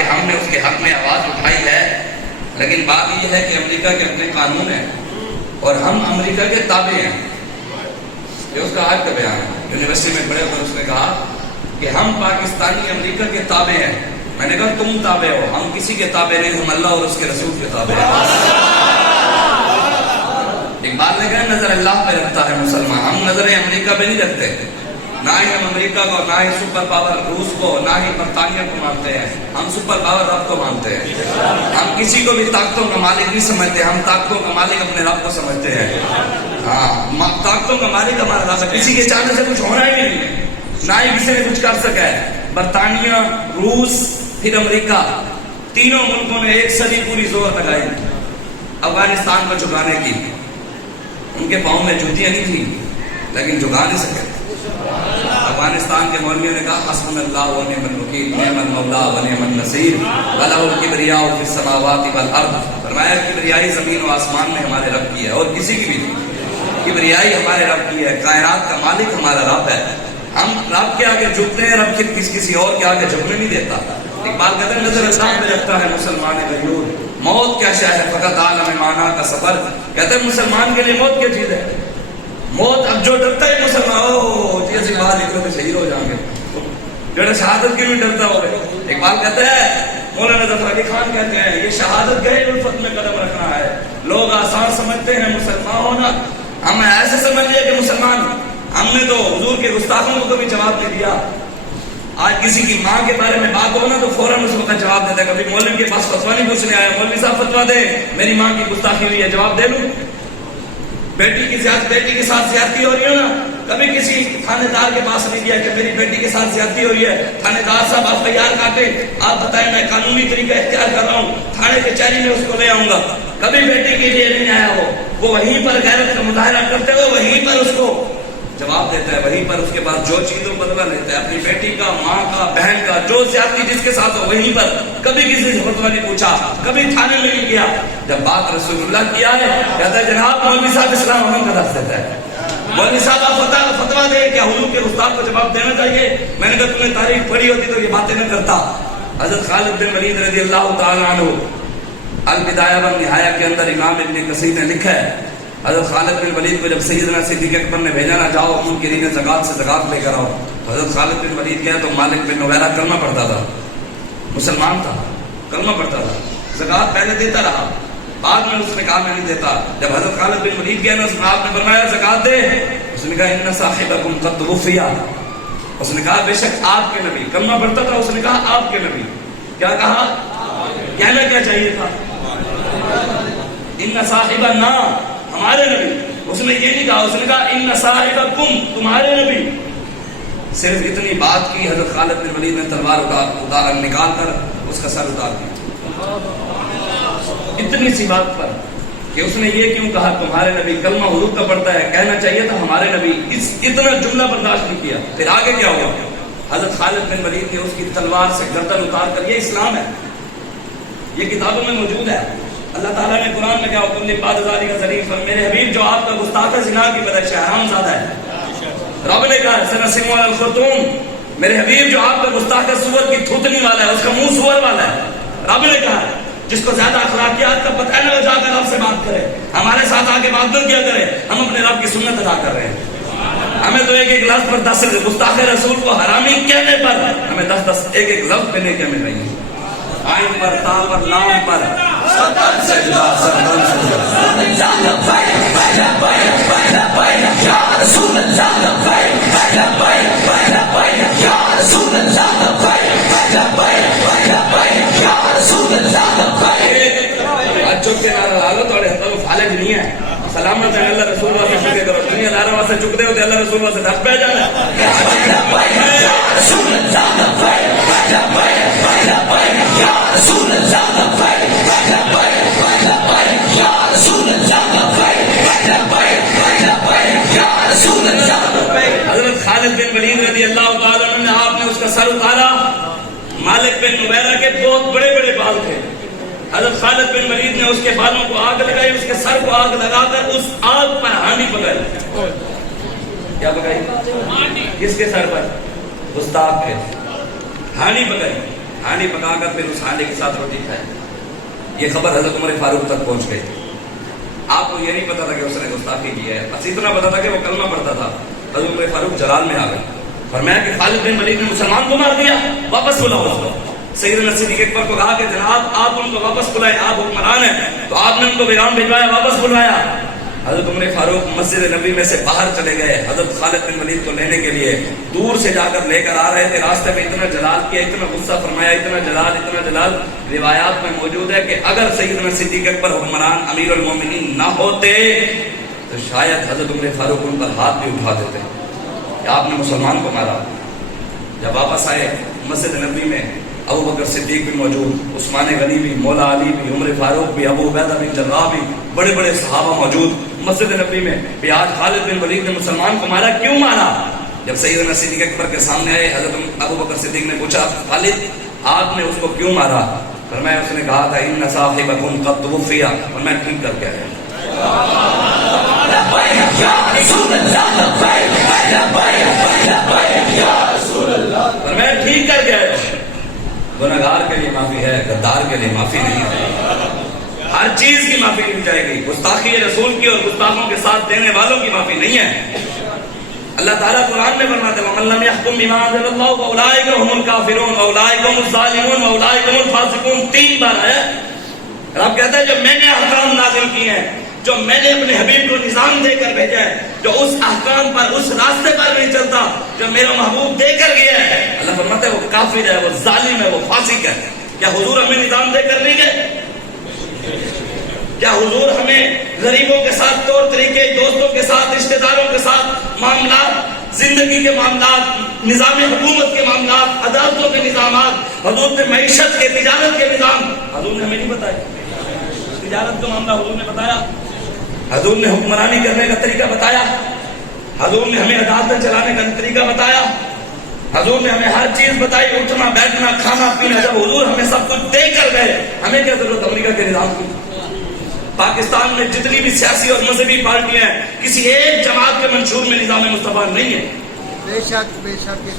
کہ ہم نے اس کے حق میں آواز اٹھائی ہے، لیکن بات یہ ہے کہ امریکہ کے اپنے قانون ہیں اور ہم امریکہ کے تابع ہیں. یہ اس کا حق کا بیان ہے. یونیورسٹی میں پڑھے پر اس نے کہا کہ ہم پاکستانی امریکہ کے تابع ہیں. میں نے کہا تم تابع ہو، ہم کسی کے تابع نہیں، ہم اللہ اور اس کے رسول کے تابع ہیں. اقبال نے کہا نظر اللہ پہ رکھتا ہے مسلمان، ہم نظریں امریکہ پہ نہیں رکھتے. نہ ہی ہم امریکہ کو، نہ ہی سپر پاور روس کو، نہ ہی برطانیہ کو مانتے ہیں. ہم سپر پاور رب کو مانتے ہیں. ہم کسی کو بھی طاقتوں کا مالک نہیں سمجھتے، ہم طاقتوں کا مالک اپنے رب کو سمجھتے ہیں. ہاں، طاقتوں کا مالک ہمارا رب ہے. کسی کے چاہنے سے کچھ ہونا ہی نہیں ہے، نہ ہی کسی نے کچھ کر سکا ہے. برطانیہ، روس، پھر امریکہ، تینوں ملکوں نے ایک صدی پوری زور لگائی افغانستان کو جھکانے کی. ان کے پاؤں میں جوتیاں نہیں تھی لیکن جھکا نہیں سکے. افغانستان کے مولویوں نے کہا حسبنا اللہ و نعم الوکیل، نعم المولا و نعم النصیر، وَلَهُ الْكِبْرِيَاءُ فِي السَّمَاوَاتِ وَالْأَرْضِ. فرمایا کبریائی زمین و آسمان میں ہمارے رب کی ہے اور کسی کی بھی نہیں. کبریائی ہمارے رب کی ہے، کائنات کا مالک ہمارا رب ہے. ہم رب کے آگے جھکتے ہیں، رب کسی اور کے آگے جھکنے نہیں دیتا. اقبال کہتے ہیں نظر اللہ پہ رکھتا ہے مسلمان غیور. موت کیا شے ہے فقط عالم مانا کا سفر. کہتے ہیں مسلمان کے لیے موت کیا چیز ہے؟ موت اب جو ڈرتا ہے مسلمان جی اسی باہر نکلو کہ شہید ہو جائیں گے، جو شہادت کے لیے ڈرتا ہو. اقبال کہتے ہیں، مولانا ظفر علی خان کہتے ہیں یہ شہادت گئے الفت میں قدم رکھنا ہے. لوگ آسان سمجھتے ہیں مسلمان ہونا، ہم ایسے سمجھ لیا کہ مسلمان. ہم نے تو حضور کے گستاخوں کو کبھی جواب نہیں دیا. آج کسی کی ماں کے بارے میں بات ہو نا تو فوراً اس وقت جواب دیتا ہے. کبھی مولوی کے پاس فتویٰ نہیں پوچھنے آیا، مولوی صاحب فتویٰ دے میری ماں کی گستاخی ہوئی ہے، جواب دے لوں. بیٹی کے ساتھ زیادتی ہو رہی ہو نا، کبھی کسی تھانے دار کے پاس نہیں گیا کہ میری بیٹی کے ساتھ زیادتی ہو رہی ہے. تھانے دار صاحب آپ تیار کاٹے، آپ بتائیں میں قانونی طریقہ اختیار کر رہا ہوں، تھانے کے چہری میں اس کو لے آؤں گا. کبھی بیٹی کے لیے نہیں آیا ہو، وہ وہیں پر غیرت کا مظاہرہ کرتے ہوئے وہیں پر اس کو جواب دیتا ہے، وہیں پر اس کے بعد جو چیزوں بدلہ لیتا ہے اپنی بیٹی کا، ماں کا، بہن کا، جو زیادتی جس کے ساتھ ہو وہیں پر. کبھی کسی سے فتویٰ نہیں پوچھا، کبھی تھانے میں نہیں گیا. جب بات رسول اللہ کی آئے کہتا ہے جناب مولوی صاحب اسلام عمل کا درس دیتا ہے. مولوی صاحب آپ فتویٰ دیں کیا حضور کے استاد کو جواب دینا چاہیے؟ میں نے کہا تم نے تاریخ پڑھی ہوتی تو یہ باتیں نہ کرتا. حضرت خالد بن ولید رضی اللہ تعالیٰ عنہ البدایہ والنہایہ کے اندر امام ابن کثیر نے لکھا ہے حضرت خالد بن ولید کو جب سیدنا صدیق اکبر نے بھیجا نہ جاؤ منکرین زکوٰۃ سے زکوٰۃ لے کر آؤ، تو حضرت خالد بن ولید گیا تو مالک بن نویرہ کلمہ پڑھتا تھا، مسلمان تھا، کلمہ پڑھتا تھا، زکوٰۃ پہلے دیتا رہا، بعد میں اس نے کہا میں نہیں دیتا. جب حضرت خالد بن ولید گیا نا آپ نے فرمایا زکوٰۃ دے. اس نے کہا ان صاحبکم قد توفی. اس نے کہا بے شک آپ کے نبی، کلمہ پڑھتا تھا، اس نے کہا آپ کے نبی. کیا کہا؟ کہنا کیا چاہیے تھا؟ ان صاحبنا ہمارے نبی. اس نے یہ نہیں کہا، اس نے کہا ان صاحبکم تمہارے نبی. صرف اتنی بات کی، حضرت خالد بن ولید نے تلوار نکال کر اس کا سر اتار دیا. اتنی سی بات پر کہ اس نے یہ کیوں کہا تمہارے نبی؟ کلمہ حضور کا پڑھتا ہے، کہنا چاہیے تھا ہمارے نبی. اتنا جملہ برداشت نہیں کیا. پھر آگے کیا ہوا؟ حضرت خالد بن ولید نے اس کی تلوار سے گردن اتار کر، یہ اسلام ہے، یہ کتابوں میں موجود ہے. اللہ تعالیٰ نے قرآن میں کیا حکم نے بعد ازاری کا ذریعہ پر میرے حبیب جو آپ کا گستاخ ہے، زنا کی بدعت ہے، حرام زادہ ہے. رب نے کہا سنسم علی الخرطوم، میرے حبیب جو آپ کا گستاخ ہے سور کی تھوتنی والا ہے، اس کا منہ سور والا ہے. رب نے کہا جس کو زیادہ اخلاقیات کا پتہ ہے نہ وہ جا کر رب سے بات کرے، ہمارے ساتھ آ کے بات نہ کیا کرے. ہم اپنے رب کی سنت ادا کر رہے ہیں. ہمیں تو ایک ایک لفظ پر 10 گستاخ رسول کو حرامی کہنے پر ہمیں 10 ایک لفظ پہ نہیں کہنے رہی ہیں. آئین پر، تا پر، لام پر، سردن سے جدا، سردن سے جدا. چک کے نعرہ لاگو تھوڑے ہاتھوں میں فالج نہیں ہے. سلامت ہے اللہ رسول اللہ سے چکے کرو. دنیا نعرہ واسطے چکتے ہوتے اللہ رسول اللہ سے ڈھک پہ جانا. حضرت خالد بن ولید رضی اللہ تعالیٰ عنہ نے آپ نے اس کا سر اتارا. مالک بن نویرہ کے بہت بڑے بڑے بال تھے. حضرت خالد بن ولید نے اس کے بالوں کو آگ لگائی، اس کے سر کو آگ لگا کر اس آگ پر ہانی پکائی. کیا پکائی؟ کس کے سر پر؟ گستاخ کے. ہانی پکائی. ہانڈی پکا کر پھر اس ہانڈی کے ساتھ روٹی کھائے. یہ خبر حضرت عمر فاروق تک پہنچ گئی. آپ کو یہ نہیں پتا تھا کہ اس نے گستاخی کی ہے، بس اتنا پتا تھا کہ وہ کلمہ پڑھتا تھا. حضرت عمر فاروق جلال میں آ گئے، فرمایا کہ خالد بن ولید نے مسلمان کو مار دیا، واپس بلاؤ اس کو. سیدنا صدیق اکبر کو کہا کہ جناب آپ ان کو واپس بلائیں، آپ حکمران ہیں. تو آپ نے ان کو پیغام بھجوایا، واپس بلوایا. حضرت عمر فاروق مسجد نبی میں سے باہر چلے گئے حضرت خالد بن ولید کو لینے کے لیے. دور سے جا کر لے کر آ رہے تھے، راستے میں اتنا جلال کیا، اتنا غصہ فرمایا، اتنا جلال. روایات میں موجود ہے کہ اگر سیدنا صدیق اکبر حکمران امیر المومنین نہ ہوتے تو شاید حضرت عمر فاروق ان پر ہاتھ بھی اٹھا دیتے کہ آپ نے مسلمان کو مارا. جب واپس آئے مسجد نبی میں ابو بکر صدیق بھی موجود، عثمان غنی بھی، مولا علی بھی، عمر فاروق بھی، ابو عبیدہ بن جراح بھی، بڑے بڑے صحابہ موجود مسجد نبی میں. کہ آج خالد بن ولید نے مسلمان کو مارا، کیوں مارا؟ جب سیدنا صدیق اکبر کے سامنے آئے حضرت ابو بکر صدیق نے پوچھا خالد آپ نے اس کو کیوں مارا؟ فرمایا اس نے کہا تھا ان صاحبکم قد توفی، اور میں ٹھیک کر کے آیا. اور میں ٹھیک کر کے آیا. گنہگار کے لیے معافی ہے، غدار کے لیے معافی نہیں ہے. ہر چیز کی معافی مل جائے گی، گستاخی رسول کی اور گستاخوں کے ساتھ دینے والوں کی معافی نہیں ہے. اللہ تعالیٰ قرآن میں فرماتے ہیں وَمَن لَّمْ يَحْكُم بِمَا أَنزَلَ اللَّهُ فَأُولَٰئِكَ هُمُ الْكَافِرُونَ وَأُولَٰئِكَ هُمُ الظَّالِمُونَ وَأُولَٰئِكَ هُمُ الْفَاسِقُونَ. 3 بار ہے. رب کہتا ہے جو میں نے احکام نازل کیے ہیں، جو میں نے اپنے حبیب کو نظام دے کر بھیجا ہے، جو اس احکام پر اس راستے پر نہیں چلتا جو میرا محبوب دے کر گیا ہے، اللہ فرماتا ہے وہ کافر ہے، وہ ظالم ہے، وہ فاسق ہے. کیا حضور ہمیں نظام دے کر نہیں گئے؟ کیا حضور ہمیں غریبوں کے ساتھ طور طریقے، دوستوں کے ساتھ، رشتہ داروں کے ساتھ معاملات، زندگی کے معاملات، نظام حکومت کے معاملات، عدالتوں کے نظامات، حضور نے معیشت کے، تجارت کے نظام حضور نے ہمیں نہیں بتایا؟ تجارت کا معاملہ حضور نے بتایا، حضور نے حکمرانی کرنے کا طریقہ بتایا، حضور نے ہمیں عدالتیں چلانے کا طریقہ بتایا، حضور نے ہمیں ہر چیز بتائی، اٹھنا بیٹھنا کھانا پینا. جب حضور ہمیں سب کچھ دے کر گئے، ہمیں کیا ضرورت امریکہ کے نظام کی؟ پاکستان میں جتنی بھی سیاسی اور مذہبی پارٹیاں ہیں، کسی ایک جماعت کے منشور میں نظام مصطفیٰ نہیں ہے. بے شک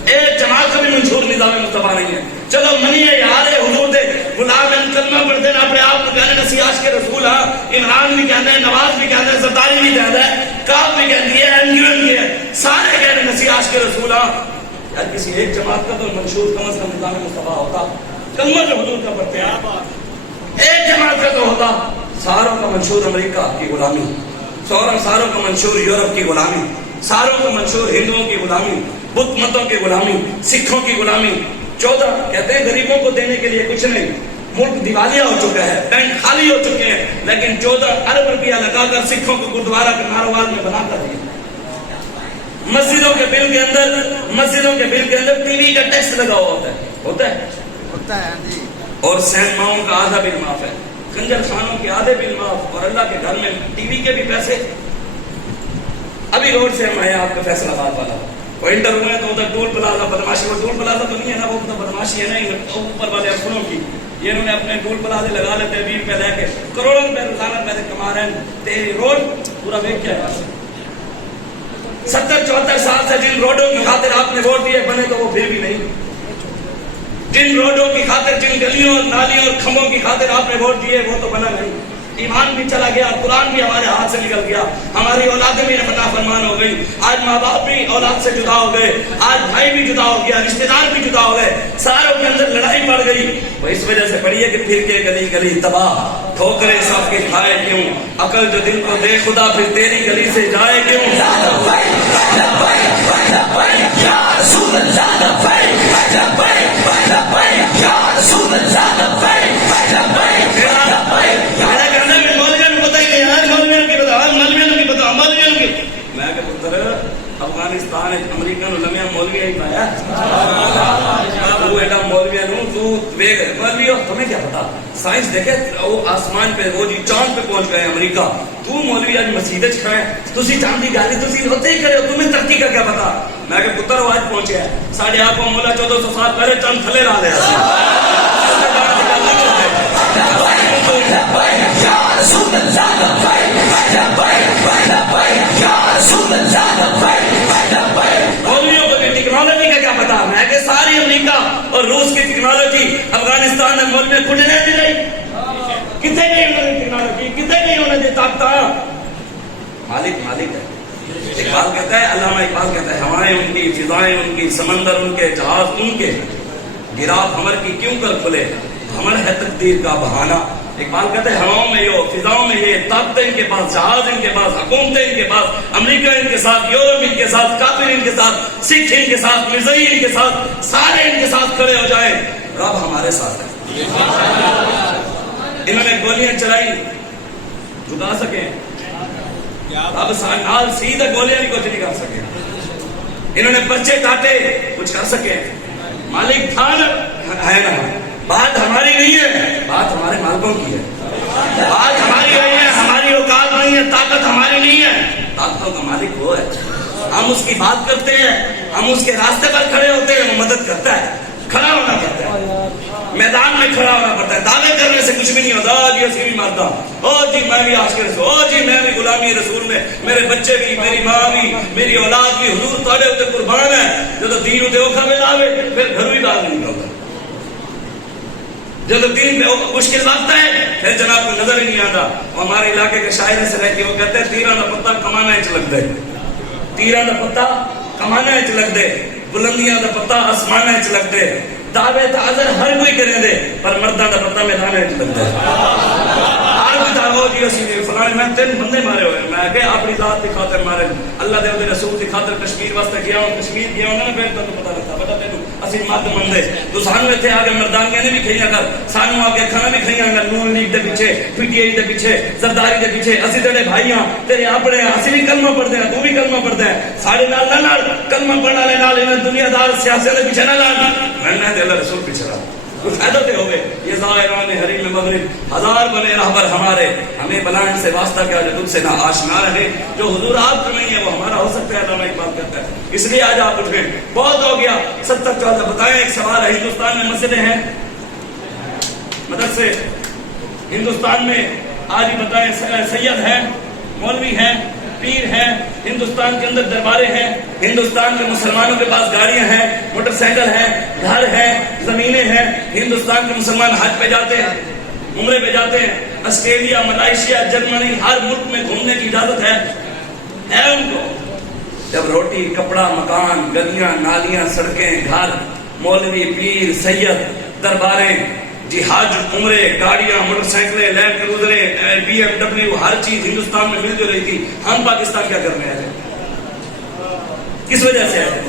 ایک جماعت کا بھی منشور نظام مصطفیٰ نہیں ہے. چلو منی ہے یار ہے حضور دے غلام کلمہ پڑھتے ہیں، اپنے آپ کو کہنے نسیاش کے رسول. ہاں عمران بھی کہتے ہیں، نواز بھی کہتے ہیں، زرداری بھی کہتا ہے، کاف بھی کہتی ہے، انجمن بھی ہے، سارے کہتے ہیں نسیاش کے رسول. ہاں یار کسی ایک جماعت کا تو منشور کم از کم نظام مصطفیٰ ہوتا. کلمہ جو حضور کا پڑھتے ہیں ایک جماعت کا تو ہوتا. ساروں کا منشور امریکہ کی غلامی، ساروں کا منشور یورپ کی غلامی، ساروں کا منشور ہندوؤں کی غلامی، بت متوں کی غلامی، سکھوں کی غلامی. 14 کہتے ہیں غریبوں کو دینے کے لیے کچھ نہیں، ملک دیوالیہ ہو چکا ہے، بینک خالی ہو چکے ہیں، لیکن 14 ارب روپیہ لگا کر سکھوں کو گردوارہ کے ناروال میں بنا کر دیا. مسجدوں کے بل کے اندر ٹی وی کا ٹیکس لگا ہوا ہوتا ہے جی. اور سینماؤں کا آدھا بل معاف ہے، کنجر خانوں کے آدھے بل معاف، اور اللہ کے گھر میں ٹی وی کے بھی پیسے. ابھی روڈ سے ہم آئے آپ کا فیصلہ آباد والا، وہ انٹر ہوئے تو ادھر ٹول پلازا بدماشی، وہ ٹول پلازا تو نہیں ہے نا، وہ بدماشی ہے نا اوپر والے افسروں کی. یہ انہوں نے اپنے ٹول پلازے لگا لیتے ہیں 20 روپے لے کے، کروڑوں روپے روزانہ پیسے کما رہے ہیں. تیری روڈ پورا ویک کیا ہے. 70-74 سال سے جن روڈوں کی خاطر آپ نے ووٹ دیے بنے تو وہ پھر بھی نہیں. جن روڈوں کی خاطر، جن گلیوں اور نالیوں اور کھمبوں کی خاطر آپ نے ووٹ دیے وہ تو بنا نہیں. ایمان بھی چلا گیا، قرآن بھی ہمارے ہاتھ سے نکل گیا، ہماری اولادیں بھی نافرمان ہو گئی. آج ماں باپ بھی اولاد سے جدا ہو گئے، آج بھائی بھی جدا ہو گیا، رشتے دار بھی جدا ہو گئے، ساروں کے اندر لڑائی پڑ گئی. وہ اس وجہ سے پڑی ہے کہ پھر کے گلی گلی تباہ، ٹھوکریں سب کے کھائے کیوں، عقل جو دل کو دے خدا پھر تیری گلی سے جائے کیوں. افغانستان امریکہ نو لمیا مولوی ہی پایا وہ ایڈا مولویا نو تو مولوی ہو تمہیں کیا پتا. سائنس دیکھے وہ آسمان پہ وہ جی چاند پہ پہنچ گئے امریکہ، تو مولوی آج مسجد چ کھڑے تسی چاند کی گالی تسی ہوتے ہی کرے ہو، تمہیں ترقی کا کیا پتا. میں کہ پتر وہ آج پہنچے ہیں ساڑھے آپ کو مولا 1400 سال پہلے چاند تھلے لا لیا. ٹیکنالوجی کا کیا پتا. میں کہ ساری امریکہ اور روس کی ٹیکنالوجی کھڑنے دی رہی کتنے گئی انہوں نے ٹیکنالوجی کتنے گئی انہوں نے طاقت مالک ہے. اقبال کہتا ہے علامہ اقبال کہتا ہے ہوائیں ان کی فضائیں ان کی سمندر ان کے جہاز ان کے گراف ہمر کی کیوں کر کھلے ہمر ہے تقدیر کا بہانہ. اقبال کہتے ہیں ہواؤں میں یہ فضاؤں میں یہ طاقتیں ان کے پاس جہاز ان کے پاس حکومتیں ان کے پاس امریکہ ان کے ساتھ یورپ ان کے ساتھ کافر ان کے ساتھ سکھ ان کے ساتھ مرزائی ان کے ساتھ سارے ان کے ساتھ کھڑے ہو جائیں رب ہمارے ساتھ ہے. انہوں نے گولیاں چلائی جھکا سکے رب نال سیدھا گولیاں بھی کچھ نہیں کر سکے. انہوں نے پرچے کاٹے کچھ کر سکے. مالک تھا ہے نا. بات ہماری نہیں ہے بات ہمارے مالکوں کی ہے. بات ہماری نہیں ہے ہماری اوقات نہیں ہے طاقت ہماری نہیں ہے. طاقتوں کا مالک وہ ہے. ہم اس کی بات کرتے ہیں ہم اس کے راستے پر کھڑے ہوتے ہیں وہ مدد کرتا ہے. کھڑا ہونا پڑتا ہے میدان میں کھڑا ہونا پڑتا ہے. دعوے کرنے سے کچھ بھی نہیں ہوتا. جی اسی بھی مارتا او جی میں بھی عاشق رسول او جی میں بھی غلامی رسول میں میرے بچے بھی میری ماں بھی میری اولاد بھی حضور تھوڑے ہوتے قربان ہے. جب دین ہوتے اوکھا میں لاوے پھر گھر بھی باہر نہیں نکلتا. جب دین میں مشکل وقت ہے پھر جناب کو نظر ہی نہیں آتا. ہمارے علاقے کے شاعر سے رہتے وہ کہتے ہیں تیرا دا پتہ کمانا ہے چلک دے تیرا دا پتہ کمانا ہے چلک دے بلندیاں دا پتہ آسمانا ہے چلک دے دعوے تعذر ہر کوئی کرے دے پر مردہ دا پتہ میدان ہے چلک دے. ہر کوئی دعوہ جی اسی فلانے میں 3 بندے مارے ہوئے میں کہ اپنی ذات کی خاطر مارے اللہ دے اور رسول کی خاطر کشمیر واسطے گیا ہوں کشمیر گیا ہوں نا پھر تو پتہ لگتا پتہ تینوں اسی مرد مندے تو سانو ایتھے آ کے مردانیاں نے بھی کھیاں کر سانو آ کے کھانا بھی کھیاں کر نون لیگ دے پیچھے پی ٹی آئی دے پیچھے زرداری دے پیچھے اسی تیرے بھائی ہاں تیرے اپنے اسی بھی کلمہ پڑھتے ہیں تو بھی کلمہ پڑھتا ہے سارے نال کلمہ پڑھنے والے نال انہاں دنیا دار سیاست دے پیچھے نہ لڑنا میں نے اللہ رسول پیچھے رہا کچھ فائدہ دے ہوئے. یہ ظاہران حریم مغرب ہزار بنے رہبر ہمارے ہمیں بلائیں سے واسطہ کیا جو تم سے نہ آشنا رہے. جو حضور آپ کا نہیں ہے وہ ہمارا ہو سکتا ہے. علامہ اقبال کرتا ہے اس لیے آج آپ اٹھیں بہت ہو گیا 70 کا بتائیں. ایک سوال ہے ہندوستان میں مسجدیں ہیں مدرسے ہندوستان میں آج ہی بتائیں سید ہیں مولوی ہیں پیر ہیں ہندوستان کے اندر درباریں ہیں ہندوستان کے مسلمانوں کے پاس گاڑیاں ہیں موٹر سائیکل ہیں گھر ہیں زمینیں ہیں. ہندوستان کے مسلمان حج پہ جاتے ہیں عمرے پہ جاتے ہیں. آسٹریلیا ملائیشیا جرمنی ہر ملک میں گھومنے کی اجازت ہے ان کو. جب روٹی کپڑا مکان گلیاں نالیاں سڑکیں گھر مولوی پیر سید درباریں جہاد عمرے گاڑیاں موٹر سائیکلیں لینڈ کروزریں بی ایم ڈبلیو ہر چیز ہندوستان میں مل جو رہی تھی. ہم پاکستان کیا کرنے آئے تھے کس وجہ سے آئے تھے؟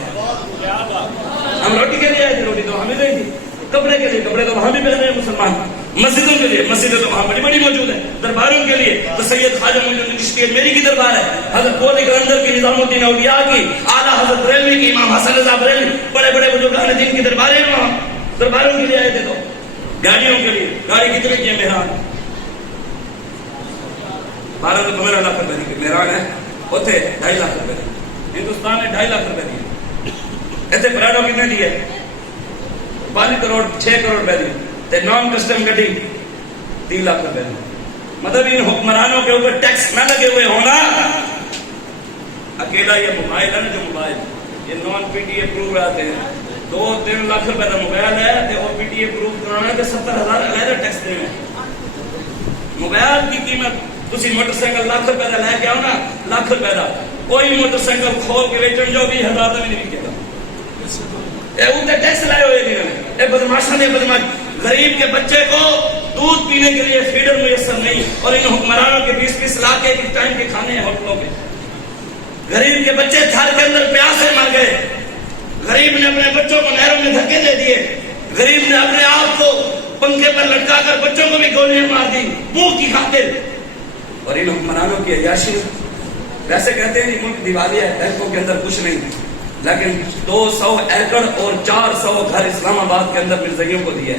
ہم روٹی کے لیے آئے تھے روٹی تو ہمیں دیں گی کپڑے کے لیے کپڑے تو وہاں بھی پہن رہے ہیں مسلمان. مسجدوں کے لیے مسجدیں تو وہاں بڑی بڑی موجود ہیں. درباروں کے لیے تو سید خواجہ معین الدین چشتی میری کی دربار ہے حضرت کولی کلندر کی نظام الدین اولیاء کی اعلیٰ حضرت بریلوی کی امام حسن رضا بریلوی بڑے بڑے بزرگان دین کی درباریں ہیں وہاں. درباروں کے لیے آئے تھے تو گاڑیوں کے لیے گاڑی کتنے کی ہے مہران 12 تو 15 لاکھ روپے کی مہران ہے اتنے 2.5 لاکھ روپے دی. ہندوستان نے 2.5 لاکھ روپے دیے. ایسے پراڈو کتنے دیے 5 کروڑ 6 کروڑ روپے دی. نان کسٹم گڈی 3 لاکھ روپے دی. مطلب ان حکمرانوں کے اوپر ٹیکس نہ لگے ہوئے ہونا. اکیلا یہ موبائل ہے نا جو موبائل یہ نان پی ٹی اپروو آتے ہیں 2-3 لاکھ روپے کا موبائل ہے تو وہ پی ٹی اپروو کرانا ہے تو 70,000 علیحدہ ٹیکس دینا. موبائل کی قیمت تسی موٹر سائیکل لاکھ روپے کا لے کے آؤ نا لاکھ روپے کا کوئی موٹر سائیکل کھول کے بیچن جو 20,000 کا بھی نہیں بکے گا. یہ اوپر ٹیکس لائے ہوئے نہیں یہ بدماشاں نے بدماش. غریب کے بچے کو دودھ پینے کے لیے فیڈر میسر نہیں اور ان حکمرانوں کے 20-20 لاکھ کے ٹائم کے کھانے ہیں ہوٹلوں کے. غریب کے بچے گھر کے اندر پیاسے مر گئے. غریب نے اپنے بچوں کو نہروں میں دھکے دے دیے. غریب نے اپنے آپ کو پنکھے پر لٹکا کر بچوں کو بھی گولیاں مار دی منہ کی خاطر. اور ان حکمرانوں کی عیاشی ویسے کہتے ہیں ملک دیوالیہ ہے بینکوں کے اندر کچھ نہیں لیکن 200 ایکڑ اور 400 گھر اسلام آباد کے اندر مرزائیوں کو دیے.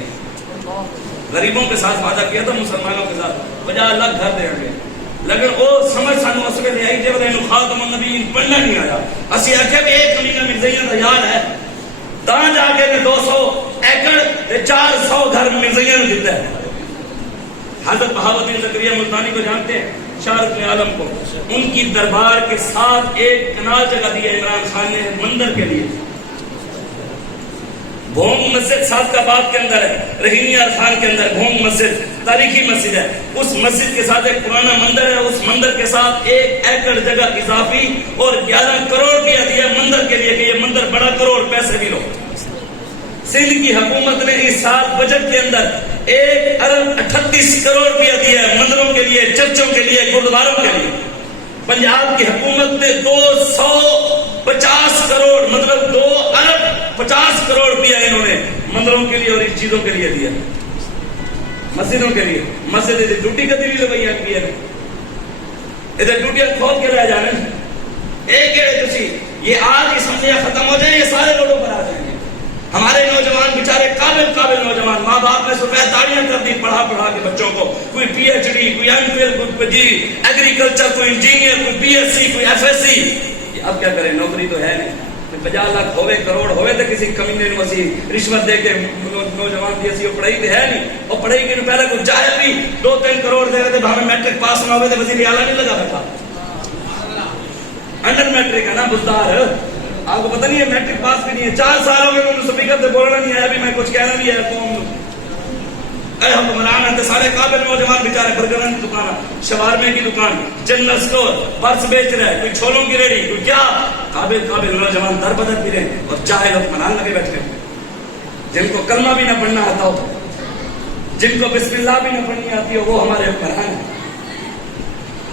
غریبوں کے ساتھ وعدہ کیا تھا مسلمانوں کے ساتھ 50 لاکھ گھر دیں گے لیکن وہ سمجھ سانو اس میں آئی جب انہوں خاتم النبیین پڑھنا نہیں آیا. اسی آخیا کہ ایک کمینہ مرزائیوں کا یار ہے تاں جا کے 200 ایکڑ 400 گھر مرزائیوں نے دیتا ہے. حضرت بہاؤالدین زکریا ملتانی کو جانتے ہیں شارق عالم کو ان کی دربار کے ساتھ ایک کنال جگہ دی ہے عمران خان نے مندر کے لیے. بھونگ مسجد صادق آباد کے اندر ہے، رحیم یار خان کے اندر بھونگ مسجد تاریخی مسجد ہے. اس مسجد کے ساتھ ایک پرانا مندر ہے، اس مندر کے ساتھ 1 ایکڑ جگہ اضافی اور 11 کروڑ روپیہ دیا مندر کے لیے کہ یہ مندر بڑا کروڑ پیسے بھی لو. سندھ کی حکومت نے اس سال بجٹ کے اندر 1 ارب 38 کروڑ روپیہ دیا ہے مندروں کے لیے، چرچوں کے لیے، گردواروں کے لیے. پنجاب کی حکومت نے 250 کروڑ مطلب 2 ارب 50 کروڑ روپیہ انہوں نے مندروں کے لیے اور ان چیزوں کے لیے دیا. مسجدوں کے لیے مسجد ادھر ٹوٹی کا دلی لگائی ہے، ادھر ٹوٹیاں کھود کے لے جانے ایک تسی یہ آج اسمبلیاں ختم ہو جائیں، یہ سارے روڈوں پر آ جائیں گے. ہمارے نوجوان بیچارے قابل نوجوان، ماں باپ نے سفید داڑیاں کر دی پڑھا کے بچوں کو، کوئی پی ایچ ڈی، کوئی ایم فل، کوئی ایگریکلچر، کوئی انجینئر، کوئی پی ایس سی، کوئی ایف ایس سی. اب کیا کریں، نوکری تو ہے نہیں. 50 لاکھ ہوئے کروڑ ہوئے تو کسی کمینے نے وسی رشوت دے کے نوجوان کی اسی پڑھائی تو ہے نہیں. اور پڑھائی کے پہلے کوئی چاہے بھی 2-3 کروڑ دے رہے تھے، ہمیں میٹرک پاس نہ ہوئے تو وزیر اعلیٰ نہیں لگا بیٹھا. انڈر میٹرک ہے نا بزدار، آپ کو پتہ نہیں ہے میٹرک پاس بھی نہیں ہے. 4 سال ہو گئے انہوں نے اسپیکر سے بولنا نہیں آیا، ابھی میں کچھ کہنا بھی ہے قوم اے حکمران ہیں سارے قابل نوجوان بیچارے. برگرن کی دکان، شوارمے کی دکان، جنرل سٹور، پرس بیچ رہے، کوئی چھولوں کی ریڑھی، کوئی کیا. قابل نوجوان در بدر پھرے اور جاہل حکمران لگے بیٹھے جن کو کلمہ بھی نہ پڑھنا آتا ہو، جن کو بسم اللہ بھی نہ پڑھنی آتی ہو، وہ ہمارے حکمران ہیں.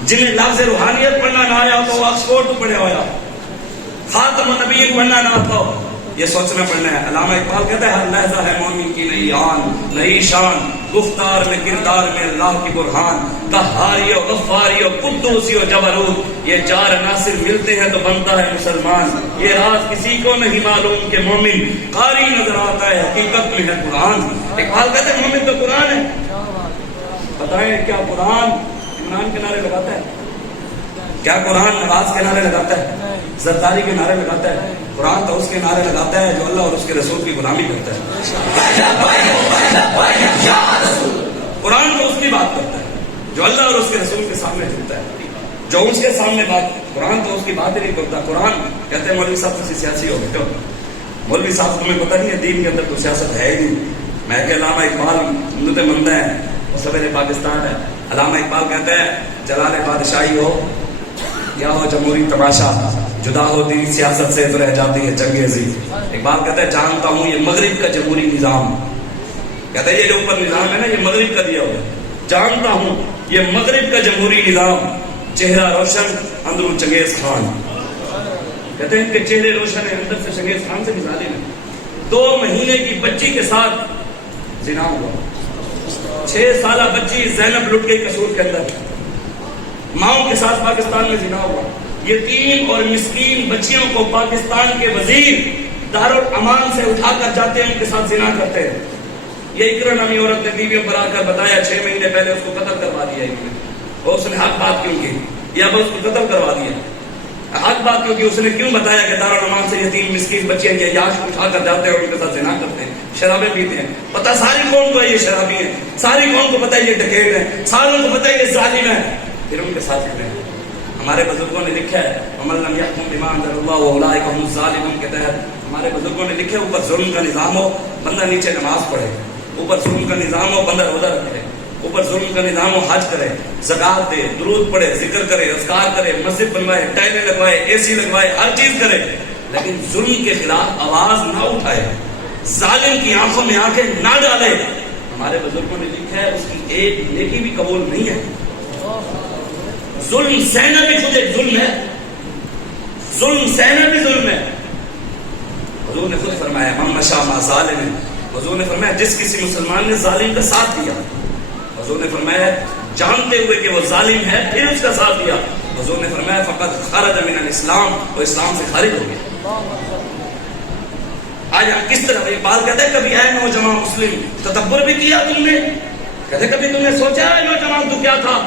جنہیں لفظ روحانیت پڑھنا نہ آیا ہو تو وہ آکسفورڈ تو پڑھے ہویا، خاتم النبیین پڑھنا نہ آتا ہو. یہ سوچنا پڑنا ہے. علامہ اقبال کہتا ہے ہر لحظہ ہے مومن کی نئی آن نئی شان، گفتار میں کردار میں اللہ کی برہان، قہاری و غفاری و قدوسی و جبروت، یہ 4 عناصر ملتے ہیں تو بنتا ہے مسلمان. یہ راز کسی کو نہیں معلوم کہ مومن قاری نظر آتا ہے، حقیقت میں ہے قرآن. اقبال کہتے ہیں مومن تو قرآن ہے. بتائیں کیا قرآن عمران کے نعرے لگاتا ہے؟ کیا قرآن نواز کے نعرے لگاتا ہے؟ زرداری کے نعرے لگاتا ہے؟ قرآن تو اس کے نعرے لگاتا ہے جو اللہ اور اس کے رسول کی غلامی کرتا ہے. قرآن تو اس کی بات کرتا ہے جو اللہ اور اس کے رسول کے سامنے جھکتا ہے، جو اس کے سامنے بات. قرآن تو اس کی بات ہی نہیں کرتا. قرآن کہتے ہیں مولوی صاحب کسی سیاسی ہو بیٹو، مولوی صاحب تمہیں پتہ نہیں ہے دین کے اندر کوئی سیاست ہے ہی نہیں. میں کہ علامہ اقبال مدت مندہ ہے، وہ سویرے پاکستان ہے. علامہ اقبال کہتے ہیں جلال بادشاہی ہو یا ہو جمہوری تماشا، جدا ہو دین سیاست سے تو رہ جاتی ہے جنگ عظیم. اقبال کہتا ہے جانتا ہوں یہ مغرب کا جمہوری نظام، کہتا ہے یہ جو اوپر نظام ہے نا یہ مغرب کا دیا ہوا ہے. جانتا ہوں یہ مغرب کا جمہوری نظام، چہرہ روشن اندروں چنگیز خان. کہتے ہیں ان کے چہرے روشن ہیں، اندر سے چنگیز خان سے بھی ظالم ہے. 2 مہینے کی بچی کے ساتھ زنا ہوا، 6 سالہ بچی زینب لٹ گئی قصور کے اندر. ماؤں کے ساتھ پاکستان میں زنا ہوا. یتیم اور مسکین بچیوں کو پاکستان کے وزیر دارالامان سے اٹھا کر جاتے ہیں، ان کے ساتھ زنا کرتے ہیں. یہ اقرا نامی عورت نے بیویوں پر آ کر بتایا 6 مہینے پہلے اس کو قتل کروا دیا انہوں نے. اور اس نے حق بات کیوں کی، یا بس اس کو قتل کروا دیا. حق بات کیوں کی، اس نے کیوں بتایا کہ دارالامان سے یتیم مسکین بچیاں یہ یاش اٹھا کر جاتے ہیں اور ان کے ساتھ زنا کرتے ہیں، شرابیں پیتے ہیں. پتہ ساری قوم کو یہ شرابی ہیں، ساری قوم کو پتہ یہ ڈکیت ہیں، ساروں کو پتہ یہ ظالم ہے، پھر ان کے ساتھ کرتے ہیں. ہمارے بزرگوں نے لکھا ہے وَمَن لَّمْ يَحْكُم بِمَا أَنزَلَ اللَّهُ وَأُولَٰئِكَ هُمُ الظَّالِمُونَ کے تحت ہمارے بزرگوں نے لکھے اوپر ظلم کا نظام ہو بندہ نیچے نماز پڑھے، اوپر ظلم کا نظام ہو بندہ روزہ رکھے، اوپر ظلم کا نظام ہو حج کرے، زکات دے، درود پڑھے، ذکر کرے، اذکار کرے، مسجد بنوائے، ٹائلیں لگوائے، اے سی لگوائے، ہر چیز کرے، لیکن ظلم کے خلاف آواز نہ اٹھائے، ظالم کی آنکھوں میں آنکھیں نہ ڈالے. ہمارے بزرگوں نے لکھا ہے اس کی ایک نیکی بھی قبول نہیں ہے. ظلم سہنا بھی خود ایک ظلم ہے، ظلم سہنا بھی ظلم ہے. حضور نے خود فرمایا من مشى مع ظالم، حضور نے فرمایا جس کسی مسلمان نے ظالم کا ساتھ دیا، حضور نے فرمایا جانتے ہوئے کہ وہ ظالم ہے پھر اس کا ساتھ دیا، حضور نے فرمایا فقط خرج من الاسلام، وہ اسلام سے خارج ہو گیا. آج ہم کس طرح اقبال کہتے ہیں کبھی اے نوجوان مسلم تدبر بھی کیا تم نے، کہتے کبھی تم نے سوچا ہے نوجوان تو کیا تھا،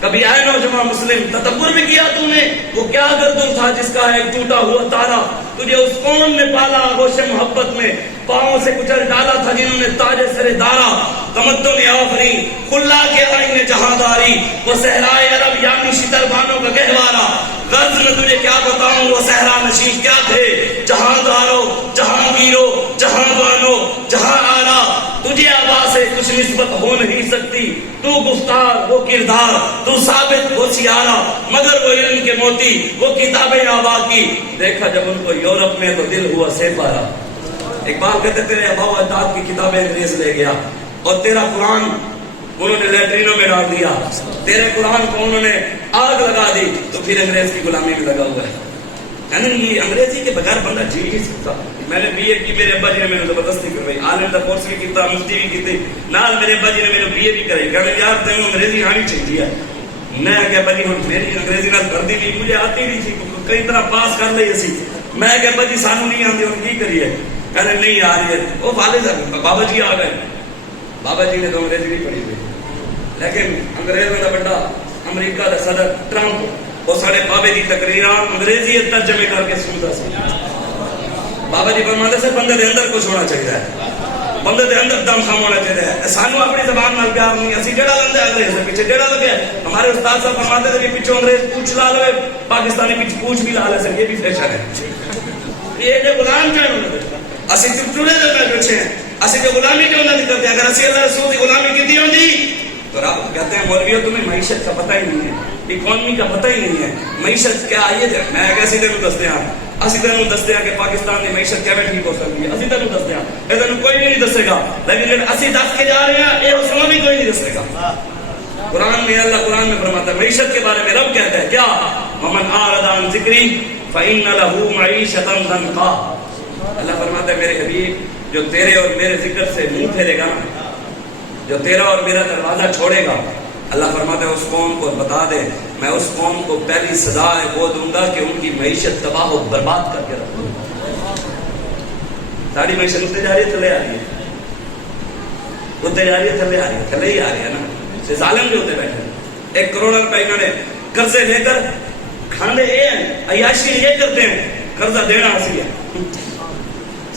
کبھی آئے نوجوان مسلم تدبر بھی کیا تم نے وہ کیا گردن تھا جس کا ایک ٹوٹا ہوا تارا تجھے اس قوم نے پالا آغوش محبت میں پاؤں سے کچل ڈالا تھا جنہوں نے تاج سر دارا تمدن آفری کھلا کے آئین جہانداری وہ صحرائے عرب یعنی شتر بانوں کا گہوارا غرض میں تجھے کیا بتاؤں وہ صحرا نشین کیا تھے جہاندارو جہانگیرو جہاں بانو جہاں آلہ تجھے آبا سے کچھ نسبت ہو نہیں سکتی تو گفتار وہ کردار تو ثابت وہ سیارہ مگر وہ علم کے موتی وہ کتابیں آبا کی دیکھا جب ان کو یورپ میں تو دل ہوا سے پارا اقبال کہتے تیرے ابا و اجداد کی کتابیں انگریز لے گیا اور تیرا قرآن انہوں نے لیٹرینوں میں ڈال دیا تیرے قرآن کو انہوں نے آگ لگا دی تو پھر انگریز کی غلامی میں لگا ہوا ہے یعنی یہ انگریزی کے بغیر بندہ جی نہیں سکتا میں نے بی اے کی میرے ابا جی نے میرے زبردستی کروائی عالم دا کورس بھی کیتا مفتی بھی کیتے نال میرے ابا جی نے میرے بی اے بھی کرائی کہنے یار تینوں انگریزی آنی چاہیے میں کہا بھائی ہوں میری انگریزی نال کردی نہیں مجھے آتی نہیں تھی کئی طرح پاس کر لی اسی میں کہا بھائی سانو نہیں آتی ہوں کی کریے کہنے نہیں آ رہی ہے وہ والد بابا جی آ گئے بابا جی نے تو انگریزی نہیں پڑھی ہوئی لیکن انگریزوں کا بڑا امریکہ کا صدر ٹرمپ وہ سارے بابے کی تقریر انگریزی ترجمے کر کے سنتا سی بابا جی فرماتے سے بندے دے اندر کچھ ہونا چاہیے بندے دے اندر دم خام ہونا چاہیے سانو اپنی زبان نال پیار نہیں اسی جڑا لگتا ہے انگریز پیچھے جڑا لگے ہمارے استاد صاحب فرماتے تھے کہ پیچھے انگریز پوچھ لا لے پاکستانی پیچھے پوچھ بھی لا لے سر یہ بھی فیشن ہے یہ جو غلام کیا اسی چپچوڑے دے میں بیٹھے ہیں اسی جو غلامی کیوں نہ کرتے اگر اسی اللہ رسول کی غلامی کی دی ہوندی تو رب کہتے ہیں مولویوں تمہیں معیشت کا پتہ ہی نہیں ہے اکانومی کا پتہ ہی نہیں ہے معیشت کیا آئیے دے میں کیسی تینوں دستے ہیں اسی تینوں دستے ہیں کہ پاکستان کی معیشت کیا ٹھیک ہو سکتی ہے اسی تینوں دستے ہیں یہ تینوں کوئی بھی نہیں دسے گا لیکن اسی دس کے جا رہے ہیں یہ حسنہ بھی کوئی نہیں دسے گا قرآن میں اللہ قرآن میں فرماتا ہے معیشت کے بارے میں رب کہتا ہے کیا ومن اعرض عن ذکری فإن له معیشۃ ضنکا اللہ فرماتا ہے میرے حبیب جو تیرے اور میرے ذکر سے منہ پھیرے گا نا جو تیرا اور میرا دروازہ چھوڑے گا اللہ فرماتا ہے اس قوم کو بتا دے میں اس قوم کو پہلی سزا وہ دوں گا کہ ان کی معیشت تباہ و برباد کر کے رکھوں ساری معیشت اتنے جا رہی ہے تھلے آ رہی ہے اتنے جا رہی ہے تھلے آ رہی ہے تھلے ہی آ رہی ہے نا ظالم جو ہوتے بیٹھے 1 کروڑ روپے انہوں نے قرضے لے کر کھانے یہ ہیں عیاشی یہ کرتے ہیں قرضہ دینا اسی ہے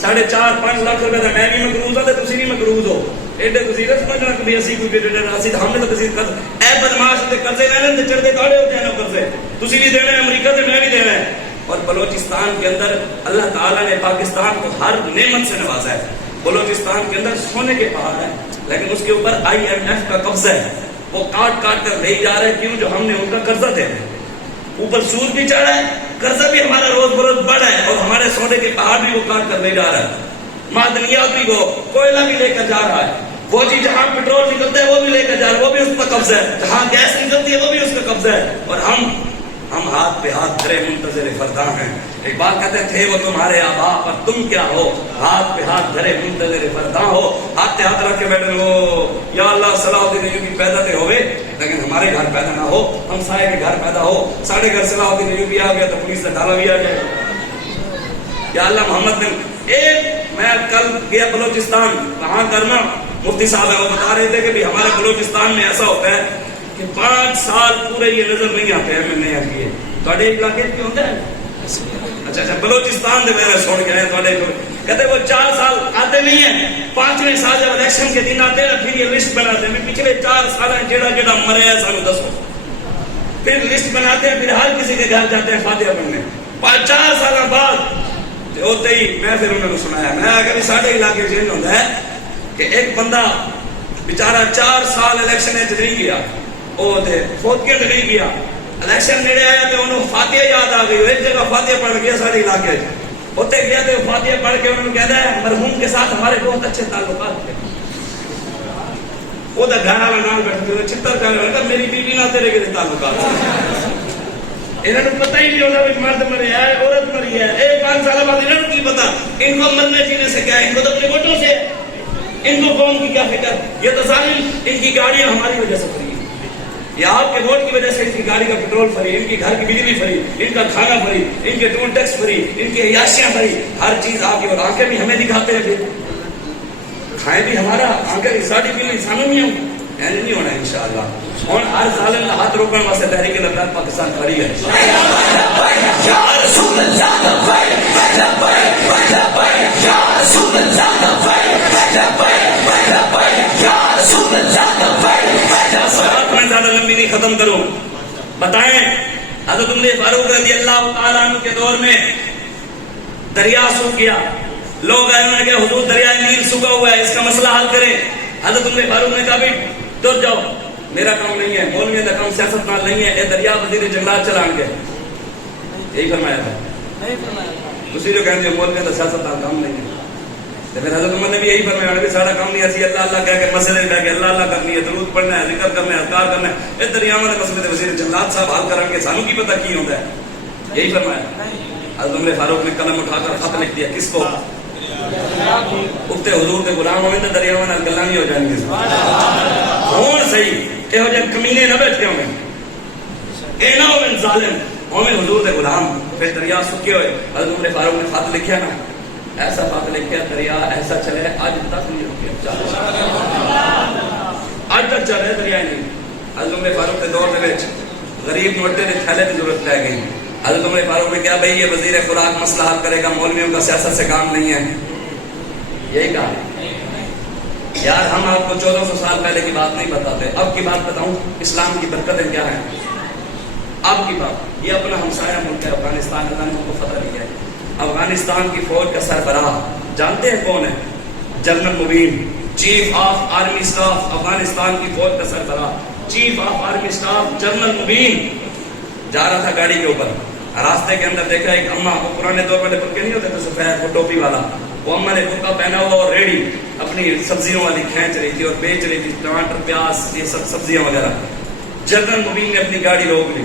4.5-5 لاکھ روپے کا میں بھی مقروض ہوں تو تسی بھی مقروض ہو ایڈے تسی نہ سمجھنا کہ اسی کوئی بیٹے اسی ہم نے تو کسی قرض اے بدماش تے قرضے لینے تے چڑھتے تاڑے ہوتے ہیں نا قرضے تسی بھی دینا ہے امریکہ تے میں بھی دینا ہے اور بلوچستان کے اندر اللہ تعالیٰ نے پاکستان کو ہر نعمت سے نوازا ہے بلوچستان کے اندر سونے کے پہاڑ ہیں لیکن اس کے اوپر IMF کا قبضہ ہے وہ کاٹ کاٹ کر لے جا رہے ہیں کیوں جو ہم نے ان کا قرضہ دے رہے ہیں اوپر سود بھی چڑھا ہے قرضہ بھی ہمارا روز بروز بڑھا ہے اور ہمارے سونے کے پہاڑ بھی وہ کاٹ کر لے جا رہا ہے معدنیات بھی وہ کوئلہ بھی لے کر جا رہا ہے وہ جی جہاں پیٹرول نکلتا ہے وہ بھی لے کر جا رہا ہے وہ بھی اس پر قبضہ ہے جہاں گیس نکلتی ہے وہ بھی اس کا قبضہ ہے اور ہم ہاتھ پہ ہاتھ دھرے منتظر فردا ہیں اقبال کہتے تھے وہ تمہارے آبا پر تم کیا ہو ہاتھ پہ ہاتھ دھرے منتظر فردا ہو ہاتھ پہ ہاتھ رکھ کے بیٹھے ہو یا اللہ صلاح الدین ایوبی پیدا تے ہوئے لیکن ہمارے گھر پیدا نہ ہو ہم سائے کے گھر پیدا ہو ساڑھے گھر صلاح الدین ایوبی آ گیا تو پولیس سے ڈالا بھی آ گیا یا اللہ محمد بن میں کل گیا بلوچستان وہاں کرنا مفتی صاحب ہے وہ بتا رہے تھے کہ ہمارے بلوچستان میں ایسا ہوتا ہے کہ 5 سال پورے یہ نظر نہیں آتے ہیں میں نے کیے تھوڑے علاقے کی ہوتا ہے اچھا بلوچستان دے میں سن کے تھوڑے کہتے وہ 4 سال آتے نہیں ہیں 5ویں سال جب الیکشن کے دن آتے ہیں پھر یہ لسٹ بناتے ہیں پچھلے 4 سال جڑا جڑا مرے ہے سانو دسو پھر لسٹ بناتے ہیں پھر ہر کسی کے گھر جاتے ہیں فاتحہ پڑھنے 4 سال بعد ہوتے ہی میں پھر انہوں نے سنایا میں اگر سارے علاقے چینج ہوتا ہے کہ ایک بندہ بیچارہ 4 سال الیکشن نہیں گیا وہ فوتگے نہیں گیا الیکشن نیڑے آیا تو انہوں فاتحہ یاد آ گئی ایک جگہ فاتحہ پڑھ گیا سارے علاقے ہوتے گیا تو فاتحہ پڑھ کے انہوں نے کہتا ہے مرحوم کے ساتھ ہمارے بہت اچھے تعلقات تھے وہ تو گھر والا نال بیٹھتے ہوئے چتر کر میری بیوی نہ تیرے کے تعلقات انہوں نے پتہ ہی نہیں ہوتا کہ مرد مرے ہے عورت مری ہے 5 سال بعد انہوں نے کی پتا ان کو مرنے جینے سے کیا ان کو تو اپنے ووٹوں سے ان کو قوم کی کیا فکر یہ تو ظالم ان کی گاڑیاں ہماری وجہ سے فری یہ آپ کے ووٹ کی وجہ سے ان کی گاڑی کا پیٹرول فری ان کی گھر کی بجلی فری ان کا کھانا فری ان کے ٹول ٹیکس فری ان کی عیاشیاں فری ہر چیز آپ کی اور آنکھیں بھی ہمیں دکھاتے ہیں پھر کھائیں بھی ہمارا آنکھیں ساڑی بھی نہیں سانو نہیں ہوں نہیں ہونا انشاءاللہ. ہوں ہر ظالم کا ہاتھ روکنے واسطے تحریک لبیک پاکستان کھڑی ہے. میں زیادہ لمبی نہیں ختم کروں. بتائیں حضرت عمر فاروق رضی اللہ تعالیٰ عنہ کے دور میں دریا سوکھ گیا. لوگ آئے انہوں نے کہا حضور دریائے نیل سوکھا ہوا ہے, اس کا مسئلہ حل کریں. حضرت عمر فاروق نے کہا بھی ڈر جاؤ, میرا کام نہیں ہے, مولویوں کا کام سیاست نال نہیں ہے, اے دریا وزیر جنگلات چلان گے. یہی فرمایا تھا. دوسری جو کہتے ہیں مولویوں کا سیاست نال کام نہیں ہے, تو پھر حضرت عمر نے بھی یہی فرمایا کہ سارا کام نہیں ایسی اللہ اللہ کہہ کے مسئلے کہہ کے اللہ اللہ کرنی ہے, درود پڑھنا ہے, ذکر کرنا ہے, اذکار کرنا ہے. اے دریاواں دے مسئلے تے وزیر جنگلات صاحب حل کریں گے, سانوں کی پتہ کی ہوتا ہے. یہی فرمایا. حضرت عمر فاروق نے قلم اٹھا کر خط لکھ دیا. کس کو؟ اتنے حضور کے غلام ہوئے تو دریاواں نال گلاں نہیں ہو جائیں گی. ہون صحیح یہو جہے کمینے نہ بیٹھے ہوئے, اے نہ ہوئے ظالم, ہوئے حضور کے غلام. پھر دریا سکے ہوئے. حضرت عمر فاروق نے خط لکھیا نا, ایسا خط لکھیا دریا ایسا چلے آج تک نہیں رکیا, آج تک چل رہے دریا نہیں. حضرت عمر فاروق کے دور میں غریب نوٹے کے تھیلے کی ضرورت پہ گئی. حضرت عمر فاروق نے کہا بھائی یہ وزیر خوراک مسئلہ حل کرے گا, مولویوں کا سیاست سے کام نہیں ہے. یہی کہا. یار ہم آپ کو 1400 سال پہلے کی بات نہیں بتاتے, اب کی بات بتاؤں. اسلام کی برکتیں کیا ہیں اب کی بات. یہ اپنا ہمسایہ ملک ہے افغانستان, اللہ نے ان کو فتح دیا ہے. افغانستان کی فوج کا سربراہ جانتے ہیں کون ہے؟ General Mubeen, chief of army staff. Afghanistan کی فوج کا سربراہ chief of army staff general Mubeen جا رہا تھا گاڑی کے اوپر. راستے کے اندر دیکھا ایک اماں, وہ پرانے دور والے برقعے نہیں ہوتے تھے سفید, وہ ٹوپی والا, وہ اماں نے برقعہ پہنا ہوا اور ریڑھی اپنی سبزیوں والی کھینچ رہی تھی اور بیچ رہی تھی, ٹماٹر پیاز یہ سب سبزیاں وغیرہ. جنرل مبین نے اپنی گاڑی روک لی.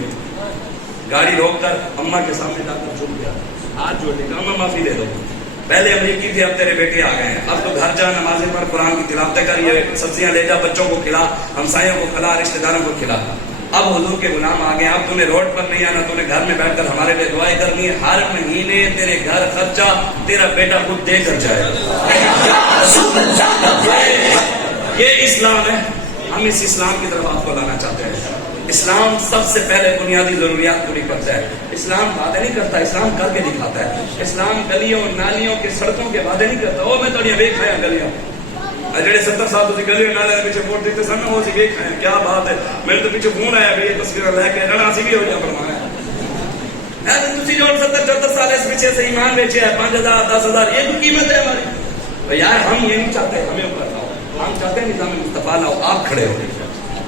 گاڑی روک کر اماں کے سامنے جا کر جھک گیا, ہاتھ جوڑ کے کہا اماں معافی دے دو, پہلے امریکی تھے اب تیرے بیٹے آ گئے ہیں, اب تو گھر جا, نمازیں پڑھ, قرآن کی تلاوتیں کر, یہ سبزیاں لے جا, بچوں کو کھلا, ہمسایوں کو کھلا, رشتہ داروں کو کھلا. اب حضور کے غلام آ گئے, اب تمہیں روڈ پر نہیں آنا, تمہیں گھر میں بیٹھ کر ہمارے لیے دعائیں کرنی ہے. ہر مہینے تیرے گھر خرچہ تیرا بیٹا خود دے کر جائے. یہ اسلام ہے. ہم اس اسلام کی طرف آپ کو لانا چاہتے ہیں. اسلام سب سے پہلے بنیادی ضروریات پوری کرتا ہے. اسلام وعدے نہیں کرتا, اسلام کر کے دکھاتا ہے. اسلام گلیوں نالیوں کے سڑکوں کے وعدے نہیں کرتا. وہ میں تو ویک کھایا گلیاں, جڑے 70 سال تو گلیوں نالے پیچھے ووٹ دیتے سن, وہ ویک کھایا. کیا بات ہے, میرے تو پیچھے فون آیا بھی یہ تصویر لے کے رڑا سی بھی ہو جا فرمایا. تھی جو 70-74 سال اس پیچھے سے ایمان بیچے ہے, 5000 10,000 یہ تو قیمت ہے ہماری. یار ہم یہ نہیں چاہتے ہمیں اوپر لاؤ, ہم چاہتے ہیں نظام مصطفیٰ لاؤ, آپ کھڑے ہو.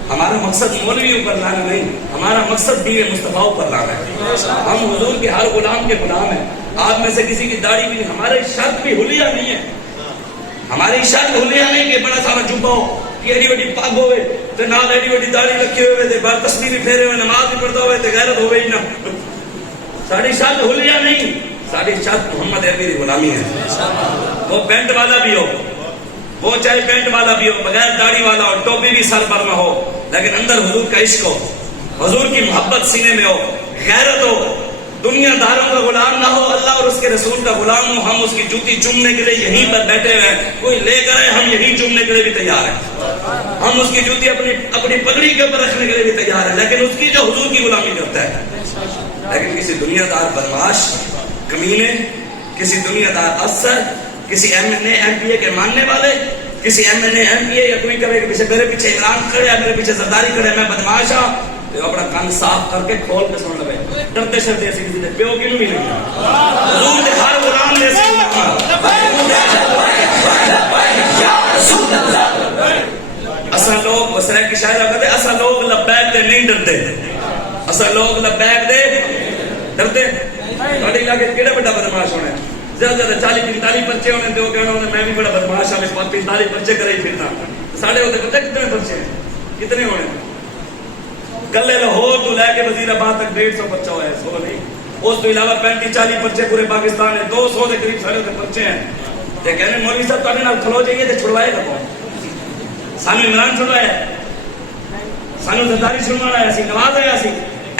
ہمارا مقصد مولوی اوپر لانا نہیں, ہمارا مقصد دین مصطفیٰ اوپر لانا ہے. ہم حضور کے ہر غلام کے غلام ہیں. آپ میں سے کسی کی داڑھی بھی, ہمارے شرط بھی حلیہ نہیں ہے, ہماری شرط حلیہ نہیں کہ بڑا سارا جبا ہو, کہ ایڈی وڈی پگ ہوئے تے نال ایڈی وڈی داڑھی رکھی ہوئے تے بار تسبیح بھی پھیرے ہوئے, نماز بھی پڑھتا ہوئے تے غیرت ہوئے ہی نہ. ساری شرط حلیہ نہیں, ساری شرط محمد عربی کی غلامی ہے. وہ پینٹ والا بھی ہو, وہ چاہے پینٹ والا بھی ہو, بغیر داڑھی والا ہو, ٹوپی بھی سر پر نہ ہو, لیکن اندر حضور کا عشق ہو, حضور کی محبت سینے میں ہو, غیرت ہو, دنیا داروں کا غلام نہ ہو, اللہ اور اس کے رسول کا غلام ہو. ہم اس کی جوتی چومنے کے لیے یہیں پر بیٹھے ہوئے ہیں, کوئی لے کر آئے ہم یہیں چومنے کے لیے بھی تیار ہیں. ہم اس کی جوتی اپنی پگڑی کے اوپر رکھنے کے لیے بھی تیار ہیں, لیکن اس کی جو حضور کی غلامی کرتا ہے. لیکن کسی دنیا دار بدماش کمینے, کسی دنیا دار افسر, کسی MNA MPA کے ماننے والے, کسی MNA MPA یا کوئی کہے کہ میرے پیچھے عمران کھڑے ہے, میرے پیچھے زرداری کھڑے, میں بدماش ہوں, تو اپنا کان صاف کر کے کھول کے سن لے. ڈرتے شرتے ایسی کسی نے پیو کی بھی نہیں. حضور کے ہر غلام نے اسا لوگ وسرے کی شاعر کہتے اسا لوگ لبیک دے نہیں ڈرتے, اسا لوگ لبیک دے ڈرتے. تھوڑے علاقے کیڑا بڑا بدماش ہونا ہے, زیادہ زیادہ 40-45 پرچے ہونے, تو کہنا ہونا میں بھی بڑا بدماش ہوں, 45 پرچے کرے ہی پھرنا. ساڑھے ہوتے پتہ کتنے پرچے ہیں, کتنے ہونے. گلے لاہور تو لے کے وزیر آباد تک 150 پرچہ ہوا ہے, 100 نہیں. اس تو علاوہ 35-40 پرچے پورے پاکستان ہے, 200 کے قریب ساڑھے ہوتے پرچے ہیں. تے کہنے مولوی صاحب تانے نال کھلو جائیے تے چھڑوائے گا کون؟ سانو عمران چھڑوایا, سانو زرداری چھڑوانا ہے, اسی نواز آیا, اسی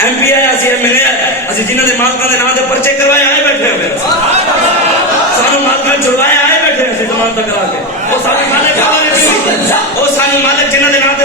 MP آیا, اسی MNA آیا, اسی جنہوں نے مالکان دے نام دے پرچے کروائے آئے بیٹھے ہوئے. سانو مالکان چھڑوائے آئے بیٹھے ہیں, اسی زمان تک کرا کے. وہ سانو مالک جنہوں نے نام دے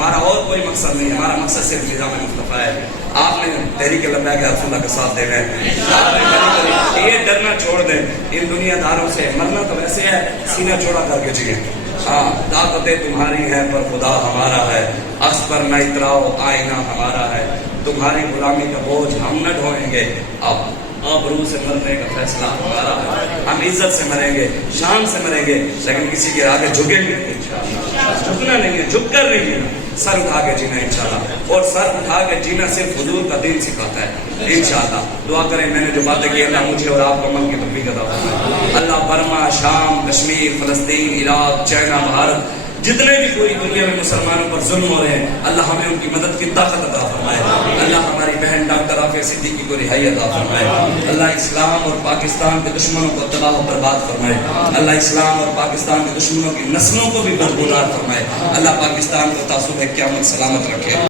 ہمارا اور کوئی مقصد نہیں، ہمارا مقصد صرف نظام مصطفیٰ ہے. آپ نے تحریک لبیک یا رسول اللہ کا ساتھ دینا ہے. آپ نے یہ ڈرنا چھوڑ دیں ان دنیا داروں سے. مرنا تو ویسے ہے، سینہ چوڑا کر کے جیے. ہاں طاقتیں تمہاری ہیں پر خدا ہمارا ہے، عکس پر نہ اتراؤ آئینہ ہمارا ہے. تمہاری غلامی کا بوجھ ہم نہ ڈھوئیں گے، اب روح سے مرنے کا فیصلہ ہمارا ہے. ہم عزت سے مریں گے، شان سے مریں گے، لیکن کسی کے آگے جھکیں گے انشاءاللہ. جھکنا نہیں ہے، جھک کر نہیں جینا، سر اٹھا کے جینا انشاءاللہ. اور سر اٹھا کے جینا صرف حضور کا دین سکھاتا ہے انشاءاللہ. دعا کریں میں نے جو باتیں کی اللہ مجھے اور آپ کو عمل کی توفیق عطا فرمائے. اللہ برما، شام، کشمیر، فلسطین، عراق، چائنا، بھارت، جتنے بھی پوری دنیا میں مسلمانوں پر ظلم ہو رہے ہیں، اللہ ہمیں ان کی مدد کی طاقت عطا فرمائے. اللہ ہماری بہن ڈاکٹر عافیہ صدیقی کو رہائی عطا فرمائے. اللہ اسلام اور پاکستان کے دشمنوں کو تباہ و برباد فرمائے. اللہ اسلام اور پاکستان کے دشمنوں کی نسلوں کو بھی بربودار فرمائے. اللہ پاکستان کو تعصب قیامت سلامت رکھے.